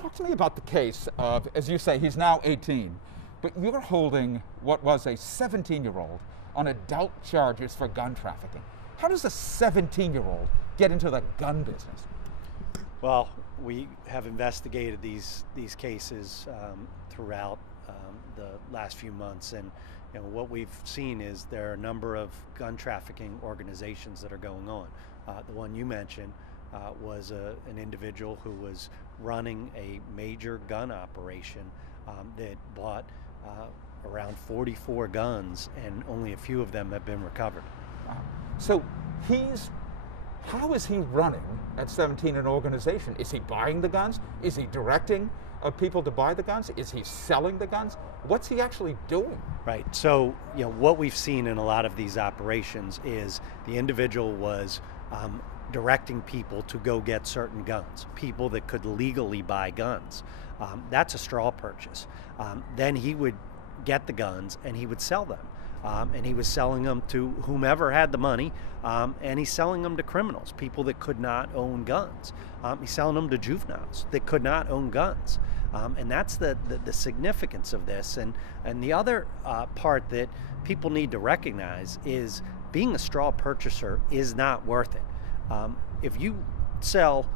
Talk to me about the case of, as you say, he's now 18, but you're holding what was a 17-year-old on adult charges for gun trafficking. How does a 17-year-old get into the gun business? Well, we have investigated these cases throughout the last few months, and what we've seen is there are a number of gun trafficking organizations that are going on. The one you mentioned was an individual who was running a major gun operation that bought around 44 guns, and only a few of them have been recovered. Wow. So how is he running at 17 an organization? Is he buying the guns? Is he directing people to buy the guns? Is he selling the guns? What's he actually doing? Right. So, what we've seen in a lot of these operations is the individual was directing people to go get certain guns, people that could legally buy guns. That's a straw purchase. Then he would get the guns and he would sell them. And he was selling them to whomever had the money, and he's selling them to criminals, people that could not own guns. He's selling them to juveniles that could not own guns. And that's the significance of this. And the other part that people need to recognize is being a straw purchaser is not worth it. If you sell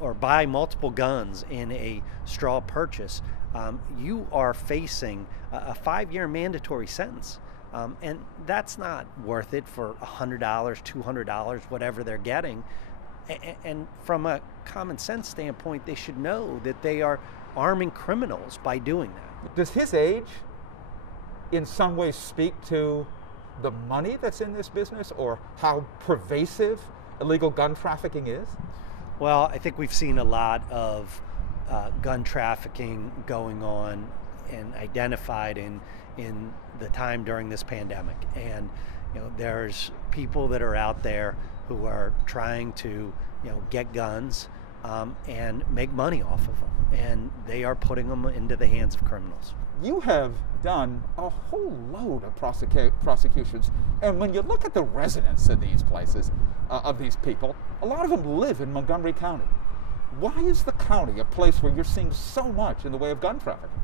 or buy multiple guns in a straw purchase, you are facing a 5-year mandatory sentence. And that's not worth it for $100, $200, whatever they're getting. And from a common sense standpoint, they should know that they are arming criminals by doing that. Does his age in some way speak to the money that's in this business, or how pervasive illegal gun trafficking is? Well, I think we've seen a lot of gun trafficking going on and identified in the time during this pandemic. And there's people that are out there who are trying to get guns and make money off of them, and they are putting them into the hands of criminals. You have done a whole load of prosecutions, and when you look at the residents of these places, of these people, a lot of them live in Montgomery County. Why is the county a place where you're seeing so much in the way of gun trafficking?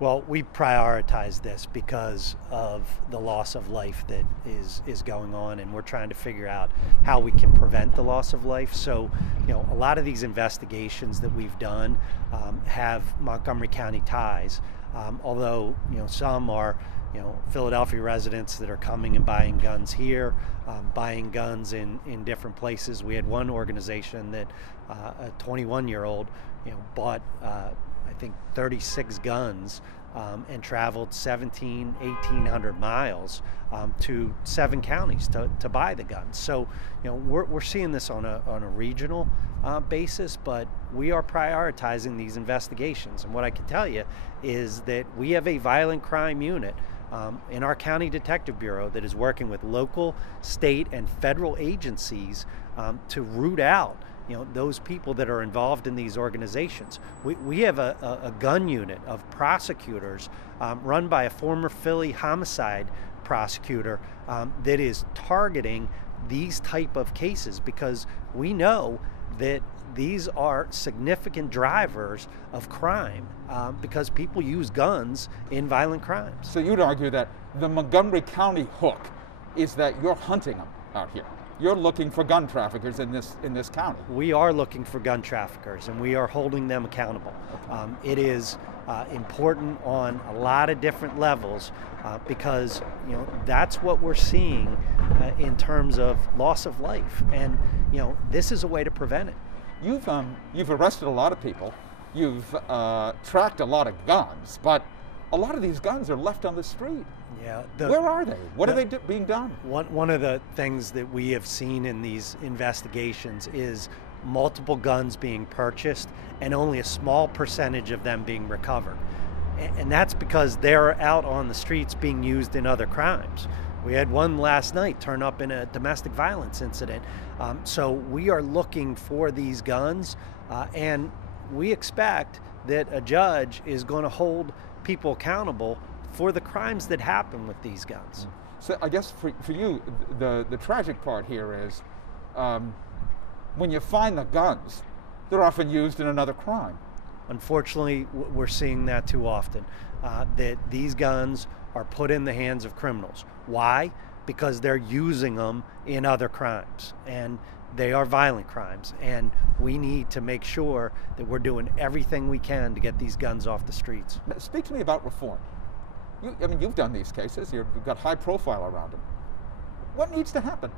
Well, we prioritize this because of the loss of life that is going on, and we're trying to figure out how we can prevent the loss of life. So, a lot of these investigations that we've done have Montgomery County ties, although, some are, Philadelphia residents that are coming and buying guns here, buying guns in different places. We had one organization that a 21-year-old, bought I think 36 guns and traveled 1,800 miles to 7 counties to buy the guns. So, we're seeing this on a regional basis, but we are prioritizing these investigations. And what I can tell you is that we have a violent crime unit in our county detective bureau that is working with local, state, and federal agencies to root out those people that are involved in these organizations. We have a gun unit of prosecutors run by a former Philly homicide prosecutor that is targeting these type of cases, because we know that these are significant drivers of crime because people use guns in violent crimes. So you'd argue that the Montgomery County hook is that you're hunting them out here. You're looking for gun traffickers in this county. We are looking for gun traffickers, and we are holding them accountable. It is important on a lot of different levels because that's what we're seeing in terms of loss of life, and this is a way to prevent it. You've arrested a lot of people. You've tracked a lot of guns, but a lot of these guns are left on the street. Yeah. Where are they? What are they being done? One of the things that we have seen in these investigations is multiple guns being purchased and only a small percentage of them being recovered. And that's because they're out on the streets being used in other crimes. We had one last night turn up in a domestic violence incident. So we are looking for these guns, and we expect that a judge is going to hold people accountable for the crimes that happen with these guns. So I guess for you, the tragic part here is when you find the guns, they're often used in another crime. Unfortunately, we're seeing that too often, that these guns are put in the hands of criminals. Why? Because they're using them in other crimes, and they are violent crimes, and we need to make sure that we're doing everything we can to get these guns off the streets. Speak to me about reform. I mean, you've done these cases. You've got high profile around them. What needs to happen?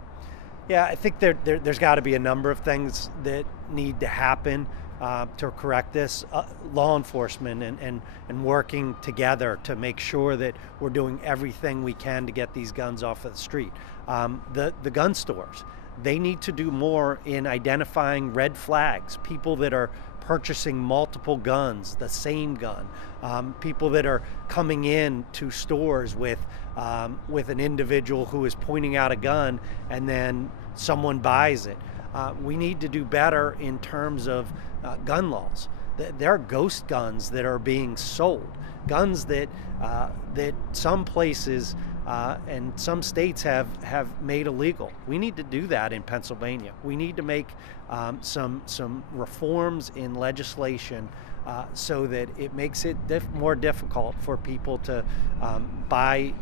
Yeah, I think there's got to be a number of things that need to happen to correct this. Law enforcement and working together to make sure that we're doing everything we can to get these guns off of the street. The gun stores, they need to do more in identifying red flags, people that are purchasing multiple guns, the same gun, people that are coming in to stores with an individual who is pointing out a gun and then someone buys it. We need to do better in terms of gun laws. There are ghost guns that are being sold, guns that some places and some states have made illegal. We need to do that in Pennsylvania. We need to make some reforms in legislation so that it makes it more difficult for people to buy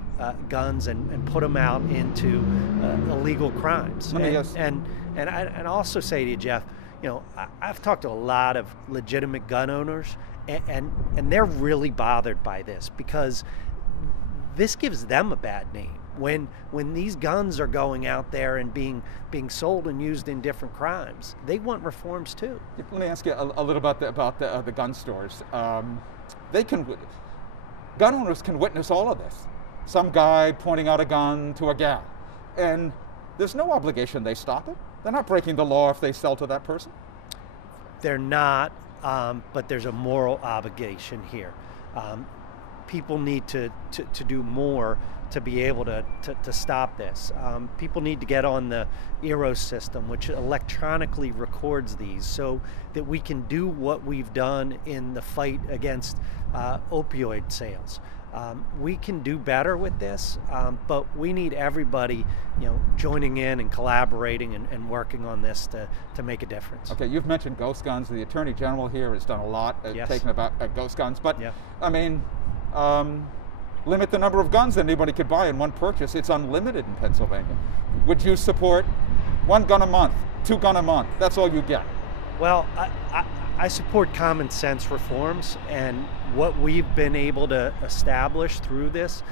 guns and put them out into illegal crimes. And I also say to you, Jeff, you know, I've talked to a lot of legitimate gun owners, and they're really bothered by this because this gives them a bad name. When these guns are going out there and being sold and used in different crimes, they want reforms too. Let me ask you a little about the gun stores. Gun owners can witness all of this. Some guy pointing out a gun to a gal, and there's no obligation they stop it. They're not breaking the law if they sell to that person. They're not, but there's a moral obligation here. People need to do more to be able to stop this. People need to get on the EROS system, which electronically records these, so that we can do what we've done in the fight against opioid sales. We can do better with this, but we need everybody, you know, joining in and collaborating and working on this to make a difference. Okay, you've mentioned ghost guns. The Attorney General here has done a lot taking about ghost guns, but yeah. I mean, limit the number of guns that anybody could buy in one purchase. It's unlimited in Pennsylvania. Would you support 1 gun a month, 2 gun a month? That's all you get. Well, I support common sense reforms, and what we've been able to establish through this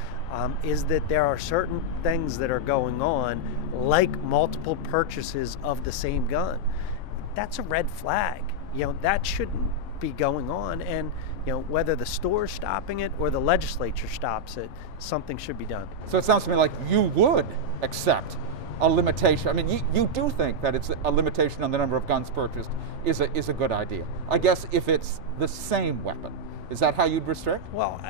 is that there are certain things that are going on, like multiple purchases of the same gun. That's a red flag. You know, that shouldn't be going on, and you know, whether the store's stopping it or the legislature stops it, something should be done. So it sounds to me like you would accept a limitation. I mean, you do think that it's a limitation on the number of guns purchased is a good idea. I guess if it's the same weapon, is that how you'd restrict? Well,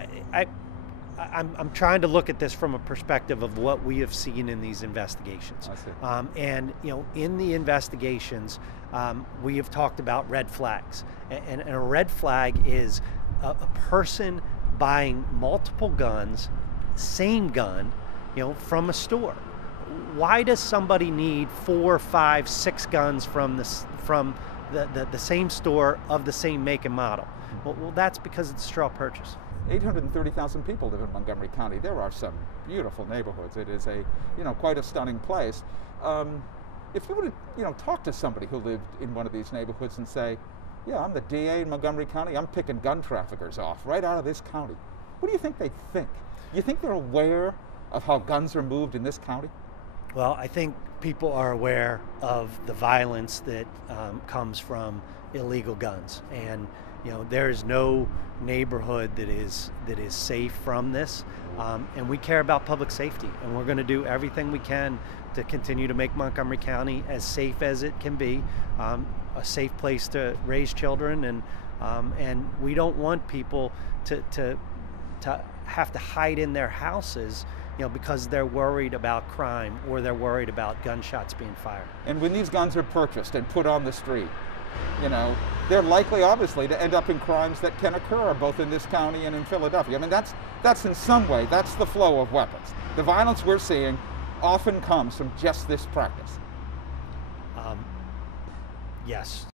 I'm trying to look at this from a perspective of what we have seen in these investigations. I see. And you know, in the investigations, we have talked about red flags, and a red flag is a person buying multiple guns, same gun, you know, from a store. Why does somebody need 4, 5, 6 guns from the same store of the same make and model? Well, that's because it's a straw purchase. 830,000 people live in Montgomery County. There are some beautiful neighborhoods. It is quite a stunning place. If you were to, talk to somebody who lived in one of these neighborhoods and say, yeah, I'm the DA in Montgomery County, I'm picking gun traffickers off right out of this county, what do you think they'd think? You think they're aware of how guns are moved in this county? Well, I think people are aware of the violence that comes from illegal guns, and there is no neighborhood that is safe from this, and we care about public safety, and we're going to do everything we can to continue to make Montgomery County as safe as it can be, a safe place to raise children, and we don't want people to have to hide in their houses, because they're worried about crime or they're worried about gunshots being fired. And when these guns are purchased and put on the street, they're likely, obviously, to end up in crimes that can occur both in this county and in Philadelphia. I mean, that's in some way, that's the flow of weapons. The violence we're seeing often comes from just this practice. Yes.